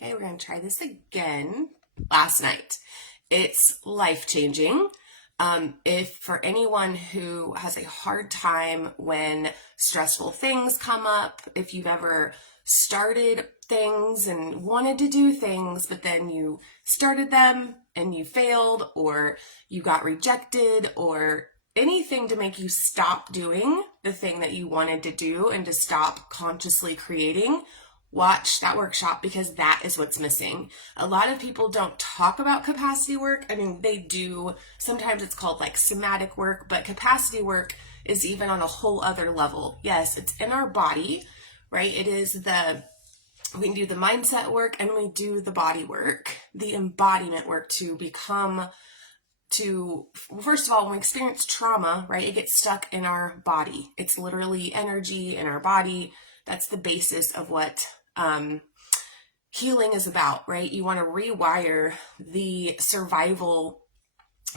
Okay, we're going to try this again. Last night. It's life-changing. If for anyone who has a hard time when stressful things come up, if you've ever started things and wanted to do things, but then you started them and you failed, or you got rejected, or anything to make you stop doing the thing that you wanted to do and to stop consciously creating, watch that workshop, because that is what's missing. A lot of people don't talk about capacity work. I mean, they do. Sometimes it's called like somatic work, but capacity work is even on a whole other level. Yes, it's in our body, right? We can do the mindset work and we do the body work, the embodiment work first of all, when we experience trauma, right, it gets stuck in our body. It's literally energy in our body. That's the basis of what healing is about, right? You want to rewire the survival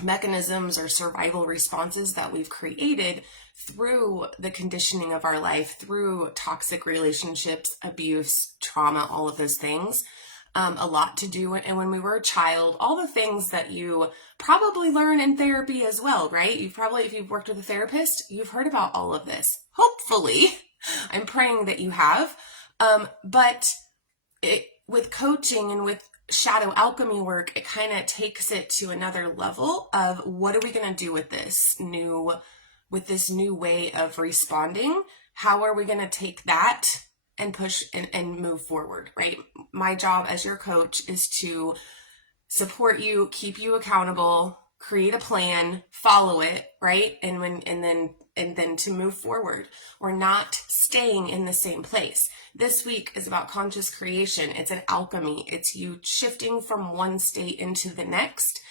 mechanisms or survival responses that we've created through the conditioning of our life, through toxic relationships, abuse, trauma, all of those things. A lot to do. And when we were a child, all the things that you probably learn in therapy as well, right? If you've worked with a therapist, you've heard about all of this. Hopefully, I'm praying that you have. But with coaching and with shadow alchemy work, it kind of takes it to another level of what are we going to do with this new way of responding? How are we going to take that and push and move forward, right? My job as your coach is to support you, keep you accountable, create a plan, follow it, right? And then to move forward. We're not staying in the same place. This week is about conscious creation. It's an alchemy. It's you shifting from one state into the next.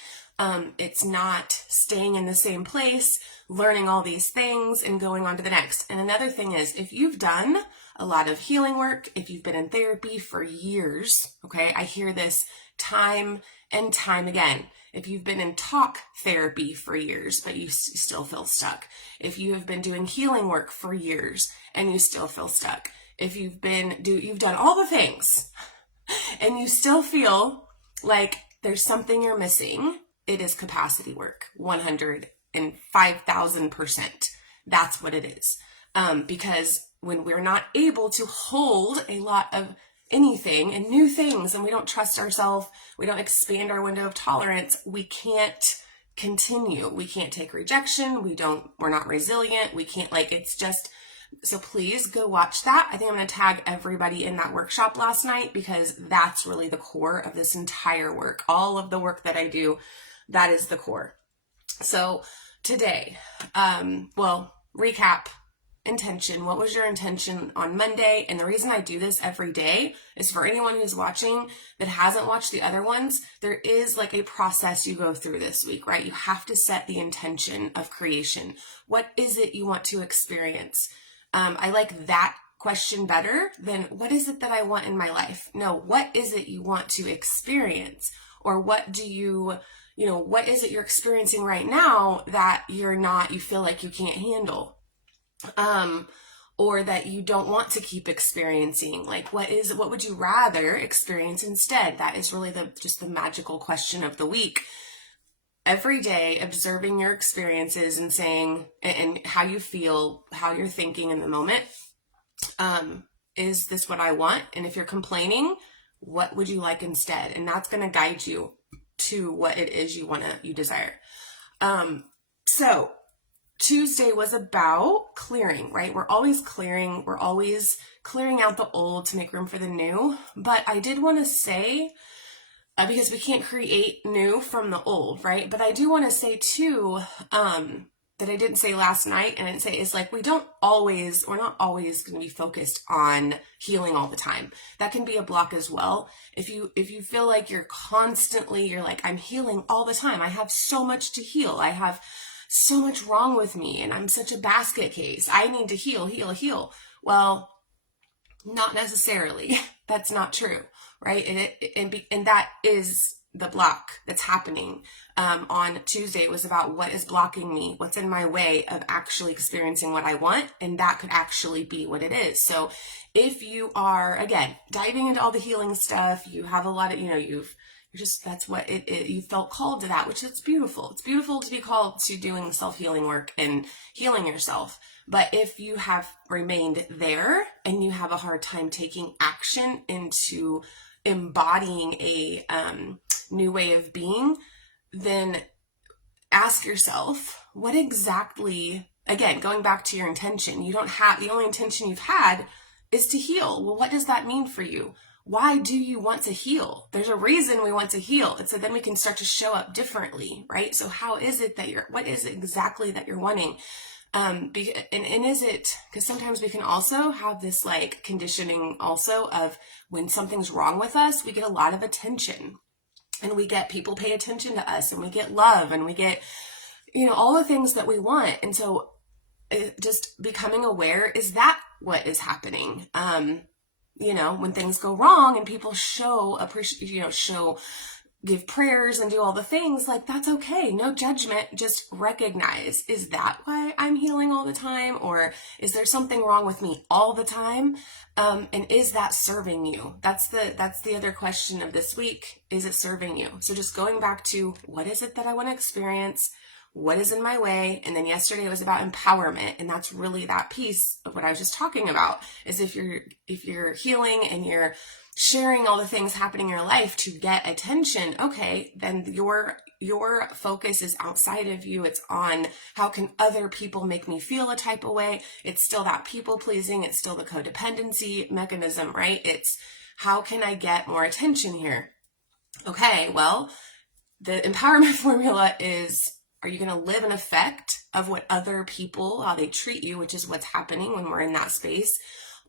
It's not staying in the same place, learning all these things and going on to the next. And another thing is, if you've done a lot of healing work, if you've been in therapy for years, okay, I hear this time and time again. If you've been in talk therapy for years, but you still feel stuck. If you have been doing healing work for years and you still feel stuck. If you've done all the things and you still feel like there's something you're missing, it is capacity work, 105,000%. That's what it is. Because when we're not able to hold a lot of anything and new things, and we don't trust ourselves, we don't expand our window of tolerance, we can't continue. We can't take rejection. We're not resilient. We can't, so please go watch that. I think I'm going to tag everybody in that workshop last night, because that's really the core of this entire work. All of the work that I do, that is the core. So today, recap. Intention. What was your intention on Monday? And the reason I do this every day is for anyone who's watching that hasn't watched the other ones, there is like a process you go through this week, right? You have to set the intention of creation. What is it you want to experience? I like that question better than what is it that I want in my life? No, what is it you want to experience? Or what is it you're experiencing right now that you feel like you can't handle? Or that you don't want to keep experiencing? Like, what would you rather experience instead? That is really just the magical question of the week. Every day, observing your experiences and saying, and how you feel, how you're thinking in the moment. Is this what I want? And if you're complaining, what would you like instead? And that's going to guide you to what it is you desire. So Tuesday was about clearing, right? We're always clearing. We're always clearing out the old to make room for the new. But I did want to say, because we can't create new from the old, right? But I do want to say too, that I didn't say last night, and I didn't say, is like, we're not always going to be focused on healing all the time. That can be a block as well. If you feel like you're like, I'm healing all the time. I have so much to heal. I have so much wrong with me, and I'm such a basket case. I need to heal. Well, not necessarily. That's not true, right? And that is the block that's happening. On Tuesday, it was about what is blocking me, what's in my way of actually experiencing what I want, and that could actually be what it is. So if you are, again, diving into all the healing stuff, you have a lot of, that's what you felt called to that, which is beautiful. It's beautiful to be called to doing self-healing work and healing yourself. But if you have remained there and you have a hard time taking action into embodying a new way of being, then ask yourself, what exactly, again, going back to your intention, the only intention you've had is to heal. Well, what does that mean for you? Why do you want to heal? There's a reason we want to heal. And so then we can start to show up differently, right? So how is it that what is it exactly that you're wanting? And is it, because sometimes we can also have this like conditioning also of when something's wrong with us, we get a lot of attention and we get people pay attention to us and we get love and we get, all the things that we want. And so just becoming aware, is that what is happening? When things go wrong and people give prayers and do all the things, like that's okay. No judgment, just recognize, is that why I'm healing all the time? Or is there something wrong with me all the time? And is that serving you? That's the other question of this week. Is it serving you? So just going back to, what is it that I want to experience? What is in my way? And then yesterday it was about empowerment. And that's really that piece of what I was just talking about, is if you're healing and you're sharing all the things happening in your life to get attention, okay, then your focus is outside of you. It's on, how can other people make me feel a type of way? It's still that people pleasing. It's still the codependency mechanism, right? It's, how can I get more attention here? Okay, well, the empowerment formula is, are you going to live in effect of what other people, how they treat you, which is what's happening when we're in that space?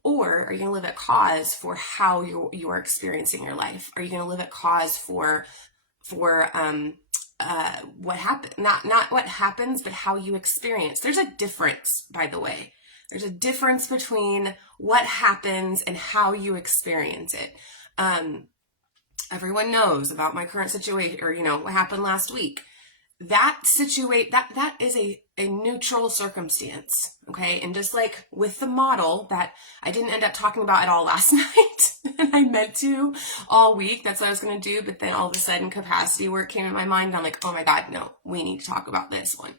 Or are you going to live at cause for how you are experiencing your life? Are you going to live at cause for what happened? Not what happens, but how you experience. There's a difference, by the way. There's a difference between what happens and how you experience it. Everyone knows about my current situation, or what happened last week. That is a neutral circumstance, okay? And just like with the model that I didn't end up talking about at all last night, and I meant to all week, that's what I was going to do, but then all of a sudden capacity work came in my mind, and I'm like, oh my God, no, we need to talk about this one.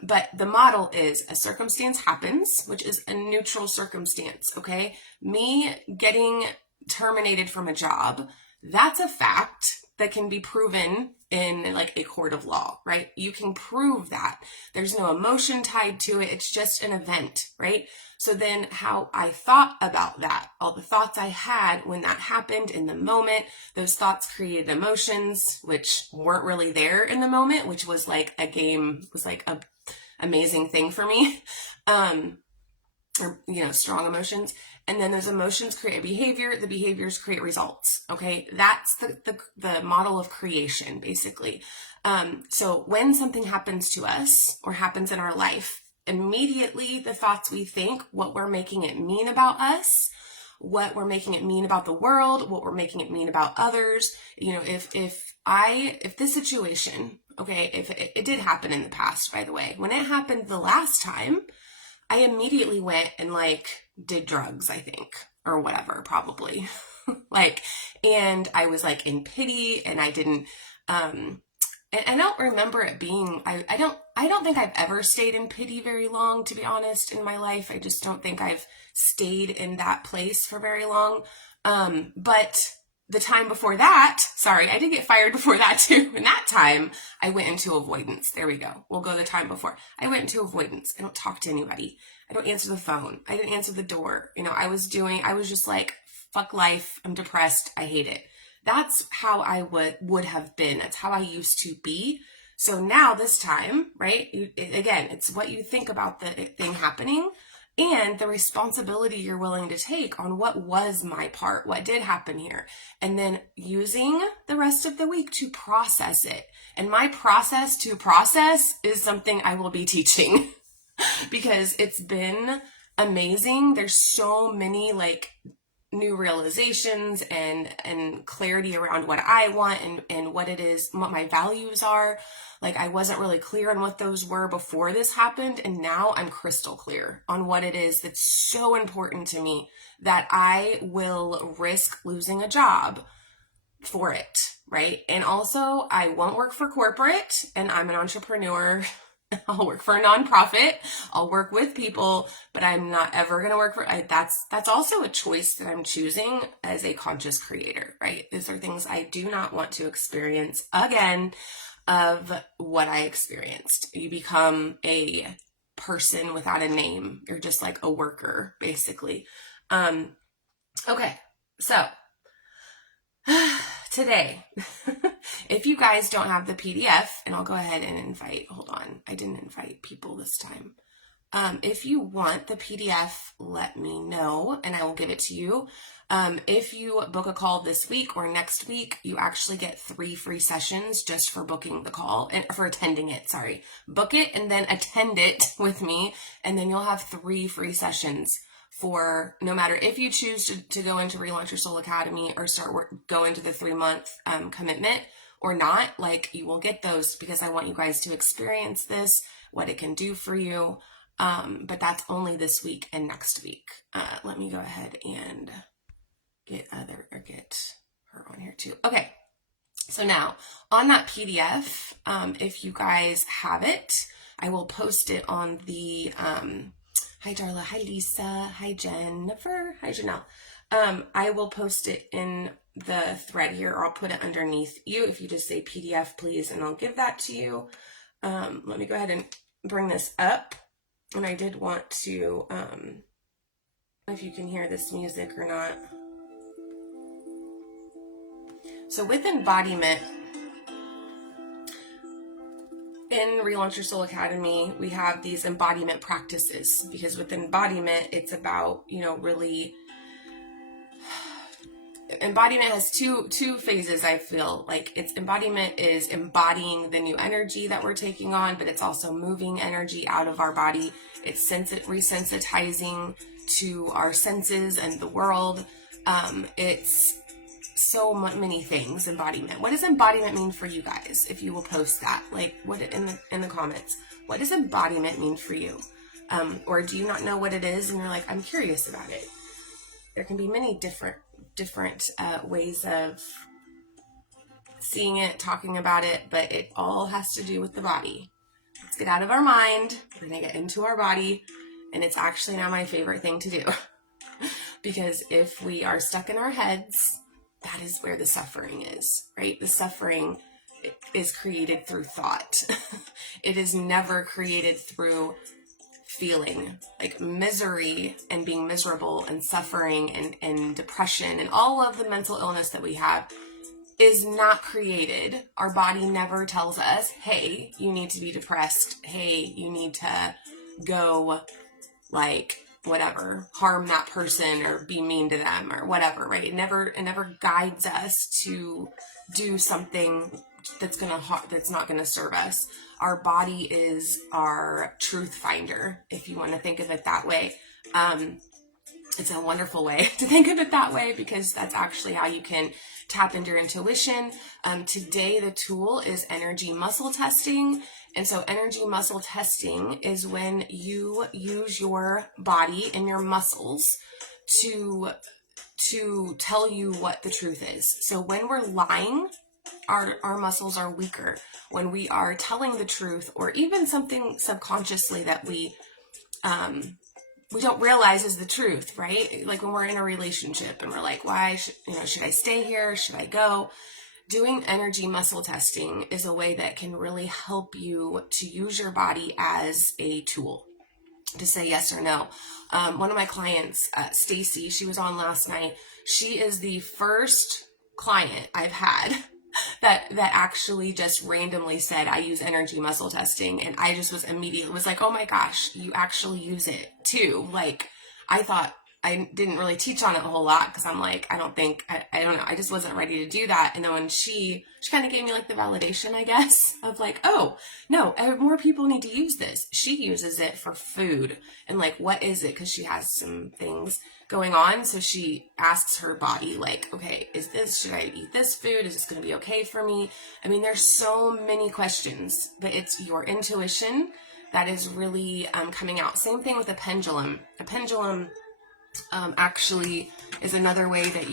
But the model is, a circumstance happens, which is a neutral circumstance, okay? Me getting terminated from a job, that's a fact that can be proven in like a court of law, right? You can prove that. There's no emotion tied to it. It's just an event, right? So then how I thought about that, all the thoughts I had when that happened in the moment, those thoughts created emotions, which weren't really there in the moment, which was like a game, was like a amazing thing for me. Strong emotions. And then those emotions create a behavior. The behaviors create results. Okay. That's the model of creation, basically. So when something happens to us or happens in our life, immediately the thoughts we think, what we're making it mean about us, what we're making it mean about the world, what we're making it mean about others. If this situation, okay, if it did happen in the past, by the way, when it happened the last time, I immediately went and did drugs, I think, or whatever, probably. And I was in pity, and I didn't, and I don't remember it being, I don't think I've ever stayed in pity very long, to be honest, in my life. I just don't think I've stayed in that place for very long. But the time before that, sorry, I did get fired before that too. And that time I went into avoidance. There we go. We'll go the time before. I went into avoidance. I don't talk to anybody. I don't answer the phone. I didn't answer the door. I was just like, fuck life. I'm depressed. I hate it. That's how I would have been. That's how I used to be. So now this time, right? Again, it's what you think about the thing happening and the responsibility you're willing to take on what was my part, what did happen here, and then using the rest of the week to process it. And my process to process is something I will be teaching because it's been amazing. There's so many new realizations and clarity around what I want and what it is, what my values are. Like, I wasn't really clear on what those were before this happened. And now I'm crystal clear on what it is that's so important to me that I will risk losing a job for it, right? And also, I won't work for corporate, and I'm an entrepreneur. I'll work for a nonprofit. I'll work with people, but I'm not ever going to work for, that's also a choice that I'm choosing as a conscious creator, right? These are things I do not want to experience again of what I experienced. You become a person without a name. You're just like a worker, basically. Okay. So today, if you guys don't have the PDF, and I'll go ahead and invite, hold on, I didn't invite people this time. If you want the PDF, let me know and I will give it to you. If you book a call this week or next week, you actually get 3 free sessions just for booking the call and for attending it. Sorry, book it and then attend it with me. And then you'll have 3 free sessions for no matter if you choose to go into Relaunch Your Soul Academy or go into the 3-month commitment or not, like, you will get those because I want you guys to experience this, what it can do for you. But that's only this week and next week. Let me go ahead and get her on here too. Okay. So now on that PDF, if you guys have it, I will post it on the, hi Darla, hi Lisa, hi Jennifer, hi Janelle. I will post it in the thread here, or I'll put it underneath you if you just say PDF, please, and I'll give that to you. Let me go ahead and bring this up. And I did want to, if you can hear this music or not. So with embodiment, in Relaunch Your Soul Academy, we have these embodiment practices, because with embodiment, it's about, really, embodiment has two phases. I feel like embodiment is embodying the new energy that we're taking on, but it's also moving energy out of our body. It's resensitizing to our senses and the world. It's so many things. Embodiment. What does embodiment mean for you guys? If you will post that, like, what in the comments, what does embodiment mean for you? Or do you not know what it is and you're like, I'm curious about it? There can be many different ways of seeing it, talking about it, but it all has to do with the body. Let's get out of our mind. We're gonna get into our body, and it's actually now my favorite thing to do because if we are stuck in our heads, that is where the suffering is, right? The suffering is created through thought. It is never created through feeling. Like, misery and being miserable and suffering and depression and all of the mental illness that we have is not created. Our body never tells us, hey, you need to be depressed. Hey, you need to go, like, whatever, harm that person or be mean to them or whatever, right? It never guides us to do something that's not gonna serve us. Our body is our truth finder, if you want to think of it that way. It's a wonderful way to think of it that way, because that's actually how you can tap into your intuition. Today, the tool is energy muscle testing. And so energy muscle testing is when you use your body and your muscles to tell you what the truth is. So when we're lying, our muscles are weaker. When we are telling the truth, or even something subconsciously that we don't realize is the truth, right? Like when we're in a relationship and we're like, why should I stay here? Should I go? Doing energy muscle testing is a way that can really help you to use your body as a tool to say yes or no. One of my clients, Stacy, she was on last night. She is the first client I've had that actually just randomly said, I use energy muscle testing. And I just was like, oh my gosh, you actually use it too. Like, I thought I didn't really teach on it a whole lot because I'm like, I don't know. I just wasn't ready to do that. And then when she kind of gave me like the validation, I guess, of like, oh, no, more people need to use this. She uses it for food. And like, what is it? Because she has some things going on. So she asks her body like, okay, should I eat this food? Is this going to be okay for me? I mean, there's so many questions, but it's your intuition that is really coming out. Same thing with a pendulum. A pendulum actually is another way that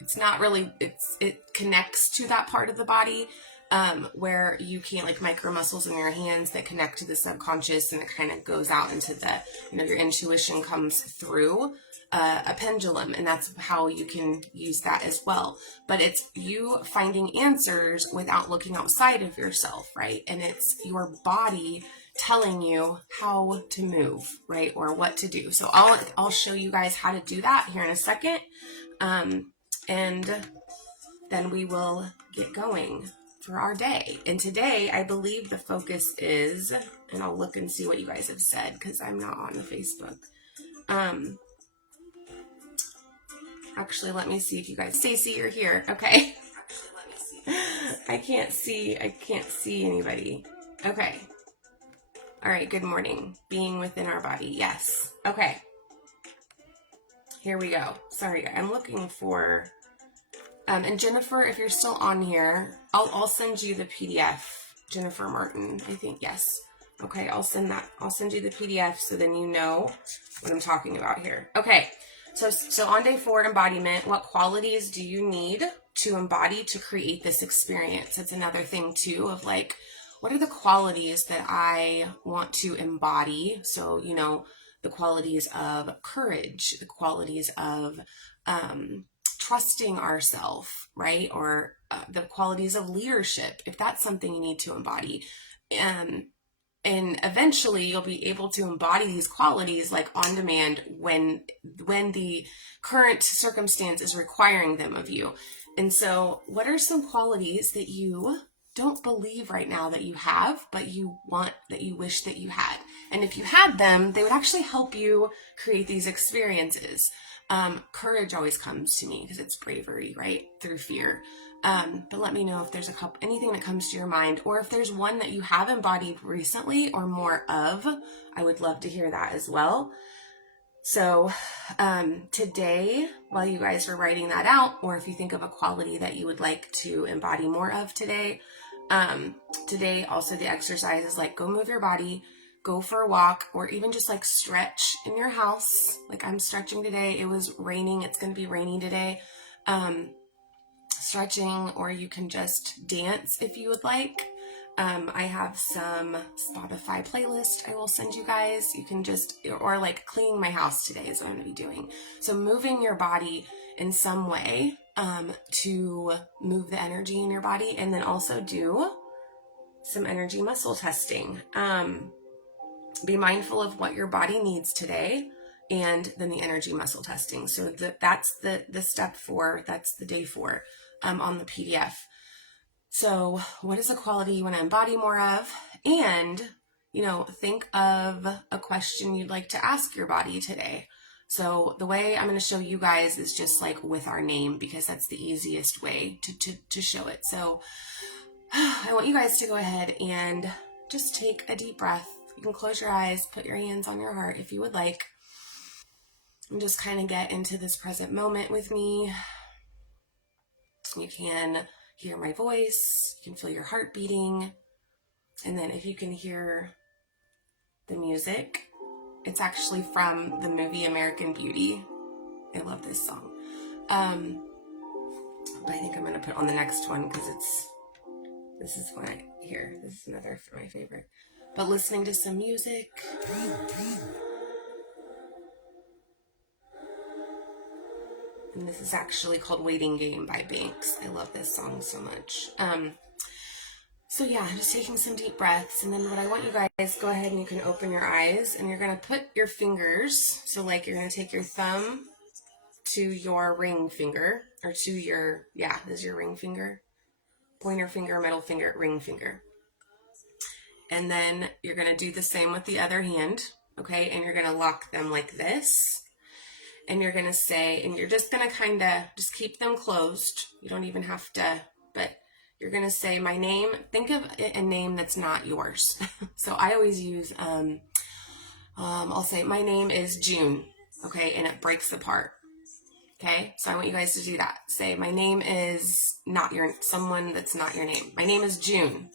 it's not really, it connects to that part of the body where you can't, like micro muscles in your hands that connect to the subconscious, and it kind of goes out into your intuition comes through a pendulum, and that's how you can use that as well. But it's you finding answers without looking outside of yourself, right? And it's your body telling you how to move, right? Or what to do. So I'll show you guys how to do that here in a second. And then we will get going for our day. And today, I believe the focus is, and I'll look and see what you guys have said because I'm not on the Facebook. Actually, let me see if you guys, Stacy, you're here. Okay. I can't see anybody. Okay. All right, good morning. Being within our body. Yes. Okay. Here we go. Sorry, I'm looking for, and Jennifer, if you're still on here, I'll send you the PDF. Jennifer Martin, I think, yes. Okay, I'll send you the PDF so then you know what I'm talking about here. Okay, so on day 4, embodiment, what qualities do you need to embody to create this experience? It's another thing too of like, what are the qualities that I want to embody? So, the qualities of courage, the qualities of trusting ourselves, right? Or the qualities of leadership, if that's something you need to embody. And eventually you'll be able to embody these qualities like on demand when the current circumstance is requiring them of you. And so what are some qualities that you don't believe right now that you have, but you wish that you had? And if you had them, they would actually help you create these experiences. Courage always comes to me because it's bravery, right? Through fear. But let me know if there's anything that comes to your mind, or if there's one that you have embodied recently or more of. I would love to hear that as well. So today, while you guys are writing that out, or if you think of a quality that you would like to embody more of today, also the exercise is like, go move your body, go for a walk, or even just like stretch in your house. Like I'm stretching today. It was raining. It's going to be rainy today. Stretching, or you can just dance if you would like. I have some Spotify playlist I will send you guys. You can just, or like cleaning my house today is what I'm going to be doing. So moving your body in some way to move the energy in your body, and then also do some energy muscle testing. Be mindful of what your body needs today, and then the energy muscle testing. So that's the step 4. That's the day 4 on the PDF. So what is a quality you want to embody more of? And, think of a question you'd like to ask your body today. So the way I'm going to show you guys is just like with our name, because that's the easiest way to show it. So I want you guys to go ahead and just take a deep breath. You can close your eyes, put your hands on your heart if you would like, and just kind of get into this present moment with me. You can hear my voice, you can feel your heart beating, and then if you can hear the music, it's actually from the movie American Beauty. I love this song. But I think I'm going to put on the next one because this is one I hear. This is another for my favorite. But listening to some music. And this is actually called Waiting Game by Banks. I love this song so much. So yeah, just taking some deep breaths. And then what I want you guys, go ahead and you can open your eyes, and you're going to put your fingers. So like you're going to take your thumb to your ring finger, or to your, this is your ring finger. Pointer finger, middle finger, ring finger. And then you're going to do the same with the other hand. Okay. And you're going to lock them like this. and you're going to say, and you're just going to kind of just keep them closed. You don't even have to, but you're going to say my name. Think of a name that's not yours. So I always use, I'll say my name is June. Okay. And it breaks apart. Okay. So I want you guys to do that. Say my name is not someone that's not your name. My name is June.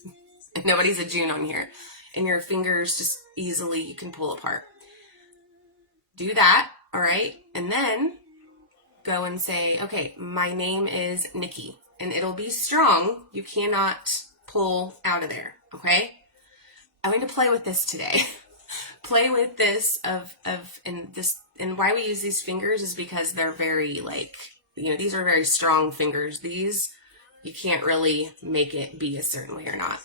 And nobody's a June on here. And your fingers just easily, you can pull apart. Do that. All right. And then go and say, okay, my name is Nikki, and it'll be strong. You cannot pull out of there. Okay. I'm going to play with this today. Play with this and why we use these fingers is because they're very these are very strong fingers. These, you can't really make it be a certain way or not.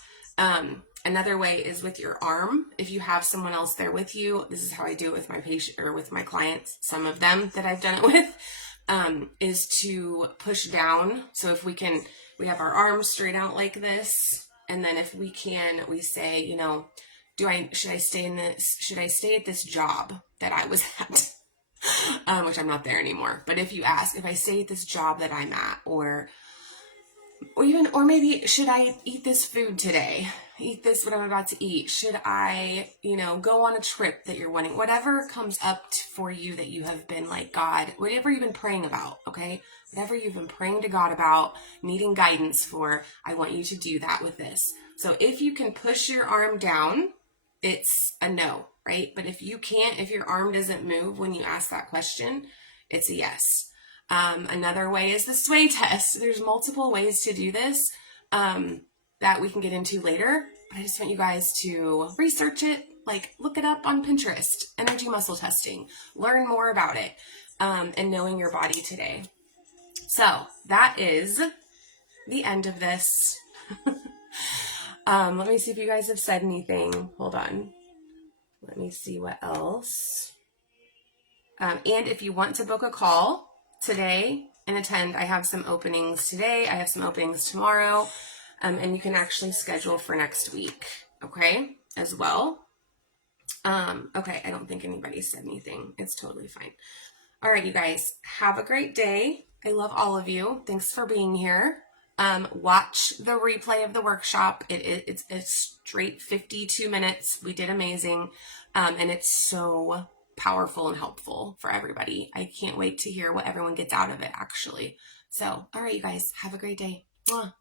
Another way is with your arm. If you have someone else there with you, this is how I do it with my patient or with my clients. Some of them that I've done it with, is to push down. So if we have our arms straight out like this. And then if we say, should I stay at this job that I was at, which I'm not there anymore. But if you ask, if I stay at this job that I'm at, or maybe should I eat this food today? Eat this, what I'm about to eat. Should I, go on a trip that you're wanting? Whatever comes up for you that you have been like, God, whatever you've been praying about, okay? Whatever you've been praying to God about, needing guidance for, I want you to do that with this. So if you can push your arm down, it's a no, right? But if you can't, if your arm doesn't move when you ask that question, it's a yes. Another way is the sway test. There's multiple ways to do this that we can get into later. But I just want you guys to research it, look it up on Pinterest, energy muscle testing, learn more about it, and knowing your body today. So that is the end of this. Let me see if you guys have said anything. Hold on. Let me see what else. And if you want to book a call today and attend, I have some openings today. I have some openings tomorrow. And you can actually schedule for next week. Okay. As well. Okay. I don't think anybody said anything. It's totally fine. All right, you guys, have a great day. I love all of you. Thanks for being here. Watch the replay of the workshop. It's straight 52 minutes. We did amazing. And it's so powerful and helpful for everybody. I can't wait to hear what everyone gets out of it, actually. So, all right, you guys, have a great day. Mwah.